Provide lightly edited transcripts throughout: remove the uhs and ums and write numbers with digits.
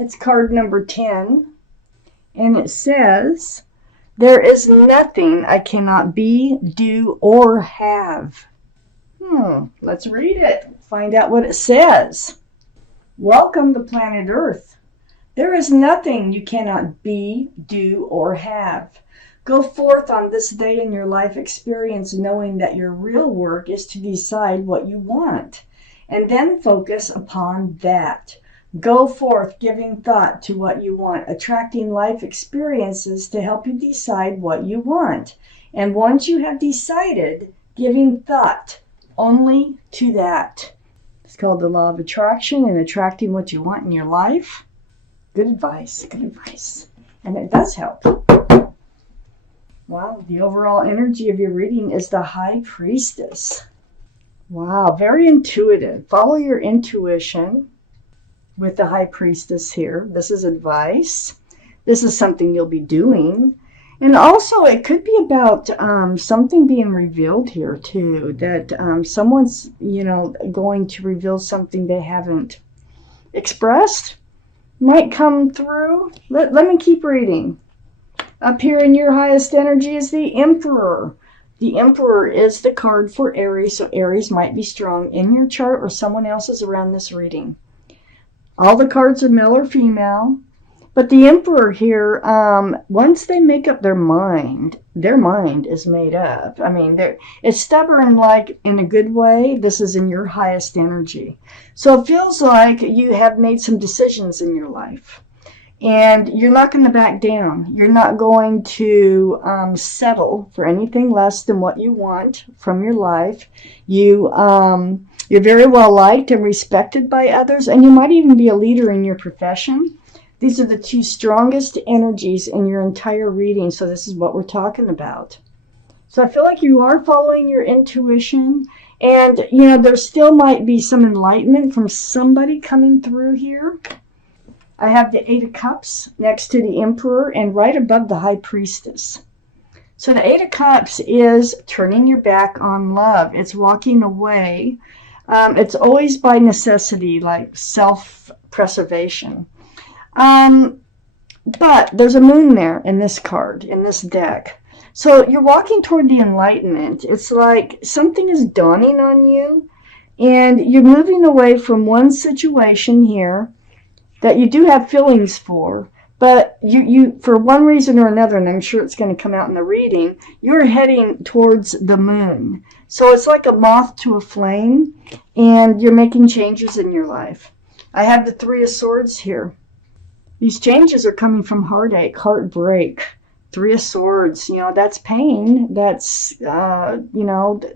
It's card number 10, and it says, there is nothing I cannot be, do, or have. Let's read it. Find out what it says. Welcome to planet Earth. There is nothing you cannot be, do, or have. Go forth on this day in your life experience knowing that your real work is to decide what you want, and then focus upon that. Go forth giving thought to what you want, attracting life experiences to help you decide what you want. And once you have decided, giving thought only to that. It's called the law of attraction and attracting what you want in your life. Good advice, good advice. And it does help. Wow, the overall energy of your reading is the High Priestess. Wow, very intuitive. Follow your intuition with the High Priestess here. This is advice. This is something you'll be doing. And also, it could be about something being revealed here, too. That someone's, going to reveal something they haven't expressed. Might come through. Let me keep reading. Up here in your highest energy is the Emperor. The Emperor is the card for Aries, so Aries might be strong in your chart or someone else's around this reading. All the cards are male or female, but the Emperor here, once they make up their mind is made up. I mean, it's stubborn, like in a good way. This is in your highest energy. So it feels like you have made some decisions in your life. And you're not going to back down. You're not going to settle for anything less than what you want from your life. You're very well liked and respected by others, and you might even be a leader in your profession. These are the two strongest energies in your entire reading, so this is what we're talking about. So I feel like you are following your intuition, and there still might be some enlightenment from somebody coming through here. I have the Eight of Cups next to the Emperor and right above the High Priestess. So the Eight of Cups is turning your back on love. It's walking away. It's always by necessity, like self-preservation. But there's a moon there in this card, in this deck. So you're walking toward the enlightenment. It's like something is dawning on you, and you're moving away from one situation here that you do have feelings for, but you for one reason or another, and I'm sure it's going to come out in the reading, you're heading towards the moon. So it's like a moth to a flame, and you're making changes in your life. I have the Three of Swords here. These changes are coming from heartache, heartbreak. Three of Swords, that's pain, that's,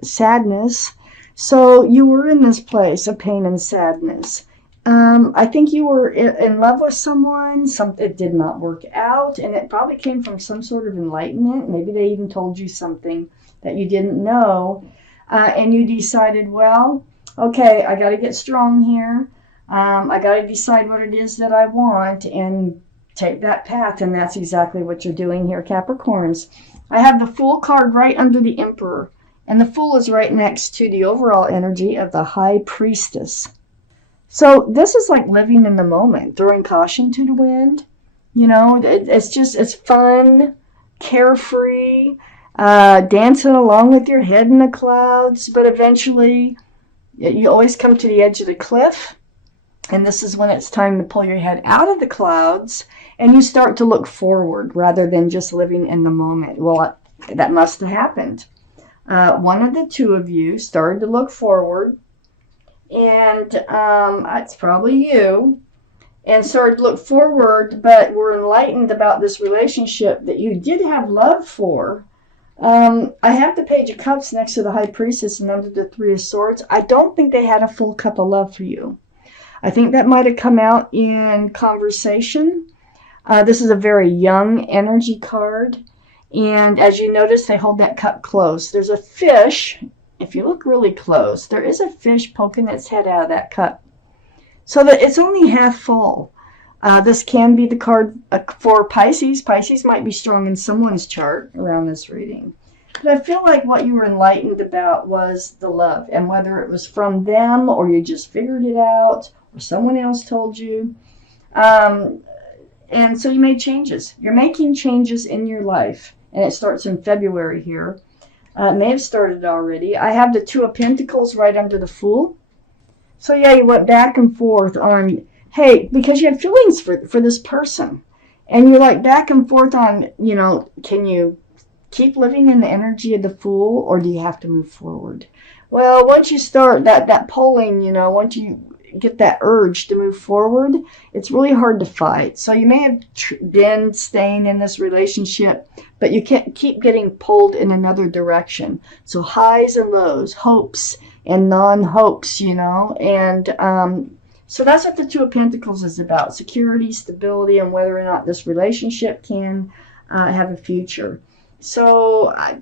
sadness. So you were in this place of pain and sadness. I think you were in love with someone, it did not work out, and it probably came from some sort of enlightenment. Maybe they even told you something that you didn't know, and you decided, well, okay, I got to get strong here. I got to decide what it is that I want and take that path, and that's exactly what you're doing here, Capricorns. I have the Fool card right under the Emperor, and the Fool is right next to the overall energy of the High Priestess. So this is like living in the moment, throwing caution to the wind. It's fun, carefree, dancing along with your head in the clouds. But eventually, you always come to the edge of the cliff. And this is when it's time to pull your head out of the clouds and you start to look forward rather than just living in the moment. Well, that must have happened. One of the two of you started to look forward. And it's probably you, and started to look forward, but were enlightened about this relationship that you did have love for. I have the Page of Cups next to the High Priestess and under the Three of Swords. I don't think they had a full cup of love for you. I think that might have come out in conversation. This is a very young energy card, and as you notice, they hold that cup close. There's a fish. If you look really close, there is a fish poking its head out of that cup. So that it's only half full. This can be the card for Pisces. Pisces might be strong in someone's chart around this reading. But I feel like what you were enlightened about was the love. And whether it was from them or you just figured it out or someone else told you, And so you made changes. You're making changes in your life. And it starts in February here. It may have started already. I have the Two of Pentacles right under the Fool. So yeah, you went back and forth on, hey, because you have feelings for this person. And you're like back and forth on, can you keep living in the energy of the Fool, or do you have to move forward? Well, once you start that polling, once you get that urge to move forward, it's really hard to fight. So you may have been staying in this relationship, but you can't keep getting pulled in another direction. So highs and lows, hopes and non-hopes, and so that's what the Two of Pentacles is about: security, stability, and whether or not this relationship can have a future. So I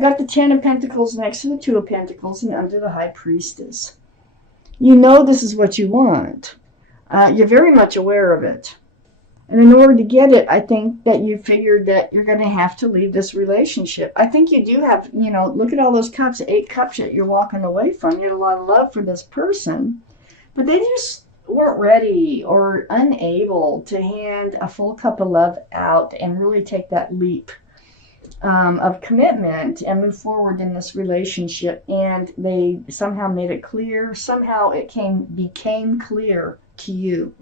got the Ten of Pentacles next to the Two of Pentacles and under the High Priestess. You know this is what you want. You're very much aware of it. And in order to get it, I think that you figured that you're going to have to leave this relationship. I think you do have, look at all those cups, 8 cups that you're walking away from. You had a lot of love for this person, but they just weren't ready or unable to hand a full cup of love out and really take that leap of commitment and move forward in this relationship. And they somehow made it clear. Somehow it became clear to you.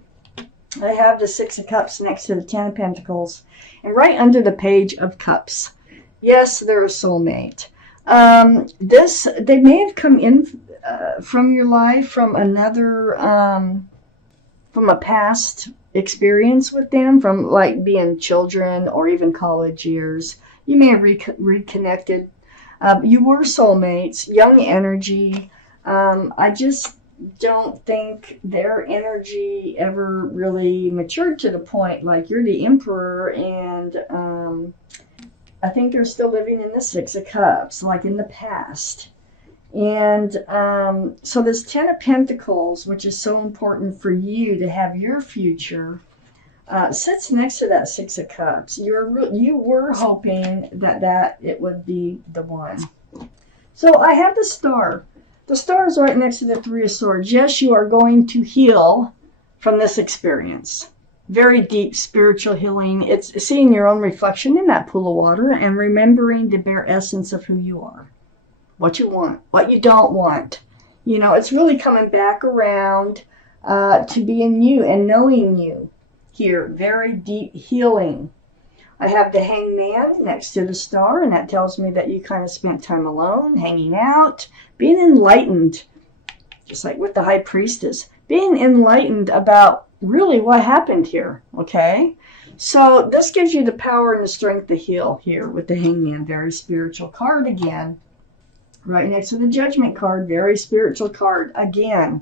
I have the Six of Cups next to the Ten of Pentacles, and right under the Page of Cups. Yes, they're a soulmate. They may have come in from your life from another, from a past experience with them, from like being children or even college years. You may have reconnected. You were soulmates, young energy. I just don't think their energy ever really matured to the point like you're the Emperor, and I think they're still living in the Six of Cups, like in the past. And so this Ten of Pentacles, which is so important for you to have your future, sits next to that Six of Cups. You were hoping that it would be the one. So I have the Star. The Star is right next to the Three of Swords. Yes, you are going to heal from this experience. Very deep spiritual healing. It's seeing your own reflection in that pool of water and remembering the bare essence of who you are. What you want, what you don't want. It's really coming back around to being you and knowing you here. Very deep healing. I have the Hangman next to the Star, and that tells me that you kind of spent time alone, hanging out, being enlightened, just like with the High Priestess, being enlightened about really what happened here, okay? So this gives you the power and the strength to heal here with the Hangman. Very spiritual card again. Right next to the Judgment card, very spiritual card again.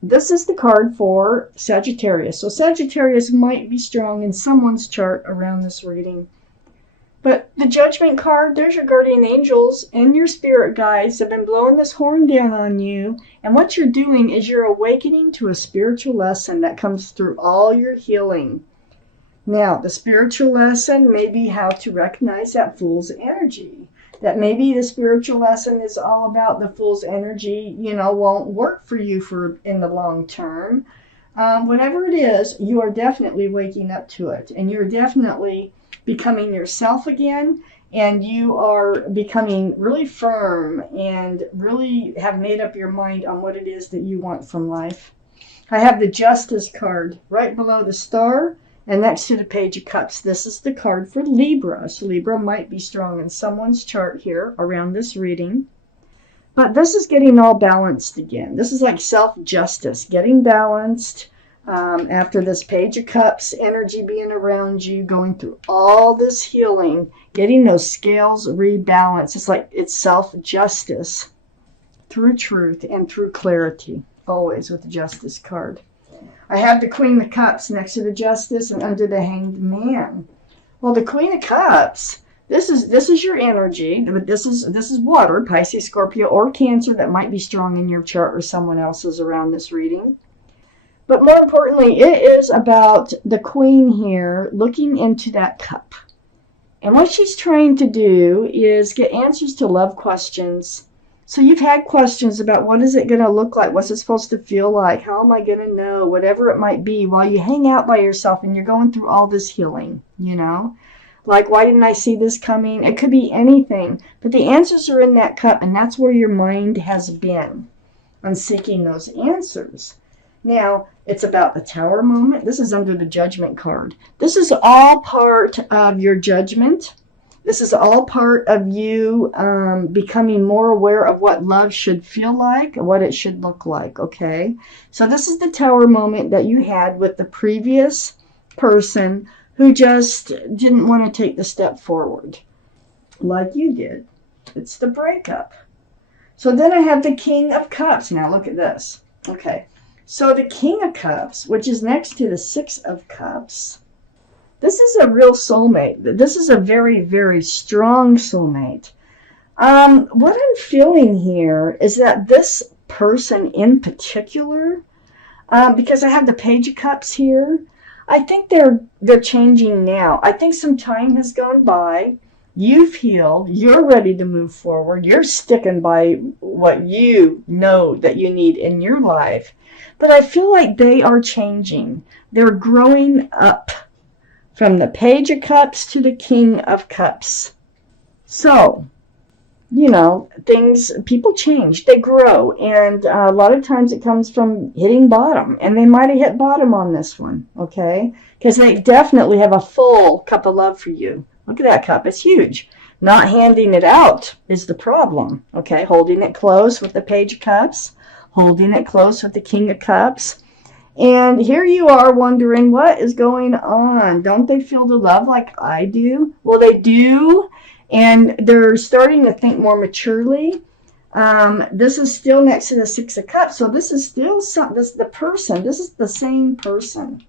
This is the card for Sagittarius. So Sagittarius might be strong in someone's chart around this reading. But the Judgment card, there's your guardian angels and your spirit guides have been blowing this horn down on you. And what you're doing is you're awakening to a spiritual lesson that comes through all your healing. Now, the spiritual lesson may be how to recognize that Fool's energy. That maybe the spiritual lesson is all about the Fool's energy, won't work for you in the long term. Whatever it is, you are definitely waking up to it. And you're definitely becoming yourself again. And you are becoming really firm and really have made up your mind on what it is that you want from life. I have the Justice card right below the Star. And next to the Page of Cups, this is the card for Libra. So Libra might be strong in someone's chart here around this reading. But this is getting all balanced again. This is like self-justice, getting balanced after this Page of Cups, energy being around you, going through all this healing, getting those scales rebalanced. It's like it's self-justice through truth and through clarity, always with the Justice card. I have the Queen of Cups next to the Justice and under the Hanged Man. Well, the Queen of Cups, this is your energy, but this is water, Pisces, Scorpio, or Cancer that might be strong in your chart or someone else's around this reading. But more importantly, it is about the Queen here looking into that cup. And what she's trying to do is get answers to love questions So you've had questions about what is it going to look like? What's it supposed to feel like? How am I going to know? Whatever it might be while you hang out by yourself and you're going through all this healing, you know? Like, why didn't I see this coming? It could be anything. But the answers are in that cup, and that's where your mind has been on seeking those answers. Now, it's about the Tower moment. This is under the Judgment card. This is all part of your judgment. This is all part of you becoming more aware of what love should feel like, what it should look like, okay? So this is the Tower moment that you had with the previous person who just didn't want to take the step forward like you did. It's the breakup. So then I have the King of Cups. Now look at this. Okay, so the King of Cups, which is next to the Six of Cups, this is a real soulmate. This is a very, very strong soulmate. What I'm feeling here is that this person in particular, because I have the Page of Cups here, I think they're changing now. I think some time has gone by. You've healed. You're ready to move forward. You're sticking by what you know that you need in your life. But I feel like they are changing. They're growing up from the Page of Cups to the King of Cups. So, you know, people change, they grow, and a lot of times it comes from hitting bottom, and they might have hit bottom on this one, okay? Because they definitely have a full cup of love for you. Look at that cup, it's huge. Not handing it out is the problem, okay? Holding it close with the Page of Cups, holding it close with the King of Cups. And here you are wondering, what is going on? Don't they feel the love like I do? Well, they do. And they're starting to think more maturely. This is still next to the Six of Cups. So this is still the person. This is the same person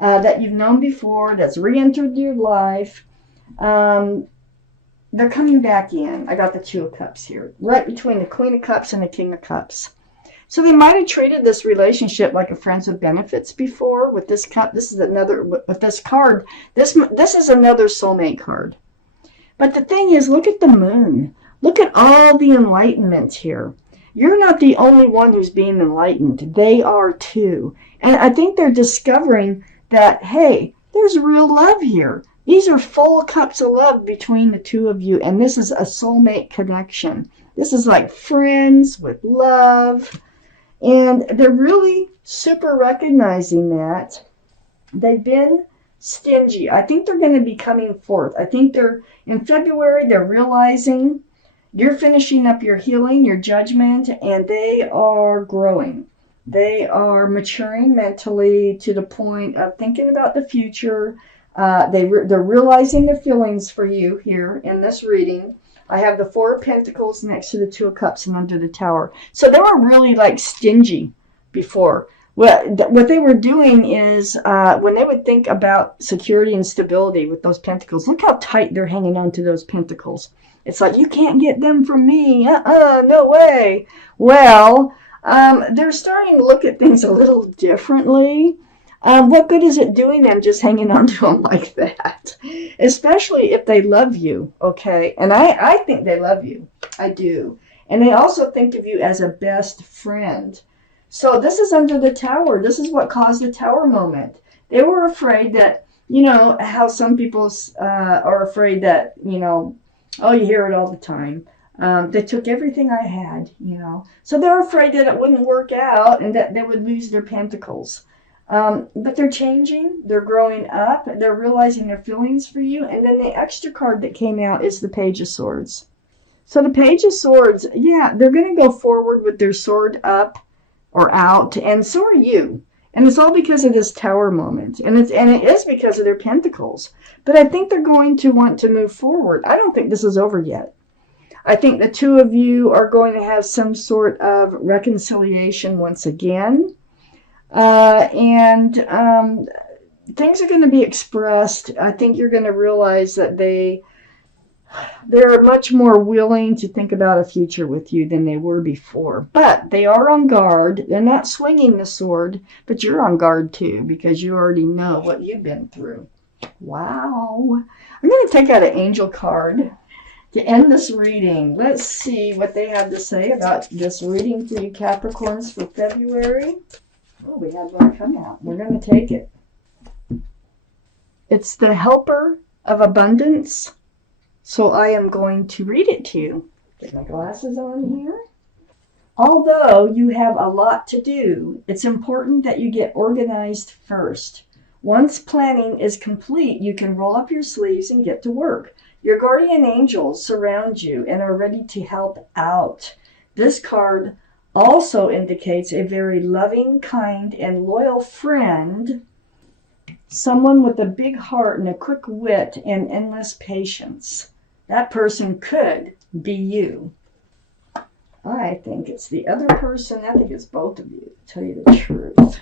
that you've known before, that's re-entered your life. They're coming back in. I got the Two of Cups here, right between the Queen of Cups and the King of Cups. So they might have treated this relationship like a friends with benefits before with this cup. This is another, with this card. This is another soulmate card. But the thing is, look at the moon. Look at all the enlightenment here. You're not the only one who's being enlightened. They are too. And I think they're discovering that, hey, there's real love here. These are full cups of love between the two of you. And this is a soulmate connection. This is like friends with love. And they're really super recognizing that. They've been stingy. I think they're going to be coming forth. I think in February, they're realizing you're finishing up your healing, your judgment, and they are growing. They are maturing mentally to the point of thinking about the future. They're realizing their feelings for you here in this reading. I have the Four of Pentacles next to the Two of Cups and under the Tower. So they were really like stingy before. Well, what they were doing is when they would think about security and stability with those pentacles, look how tight they're hanging on to those pentacles. It's like, you can't get them from me. No way. Well, they're starting to look at things a little differently. What good is it doing them just hanging on to them like that? Especially if they love you, okay? And I think they love you. I do. And they also think of you as a best friend. So this is under the Tower. This is what caused the Tower moment. They were afraid that, you know, how some people are afraid that, you know, oh, you hear it all the time. They took everything I had, you know. So they're afraid that it wouldn't work out and that they would lose their pentacles. But they're changing. They're growing up. They're realizing their feelings for you. And then the extra card that came out is the Page of Swords. So the Page of Swords, yeah, they're going to go forward with their sword up or out, and so are you. And it's all because of this Tower moment. And it is because of their pentacles. But I think they're going to want to move forward. I don't think this is over yet. I think the two of you are going to have some sort of reconciliation once again. And things are going to be expressed. I think you're going to realize that they're much more willing to think about a future with you than they were before. But they are on guard. They're not swinging the sword, but you're on guard too because you already know what you've been through. Wow. I'm going to take out an angel card To end this reading, let's see what they have to say about this reading for you Capricorns for February. Oh, we had one come out. We're going to take it. It's the Helper of Abundance. So I am going to read it to you. Get my glasses on here. Although you have a lot to do, it's important that you get organized first. Once planning is complete, you can roll up your sleeves and get to work. Your guardian angels surround you and are ready to help out. This card also indicates a very loving, kind, and loyal friend, someone with a big heart and a quick wit and endless patience. That person could be you. I think it's the other person. I think it's both of you, to tell you the truth.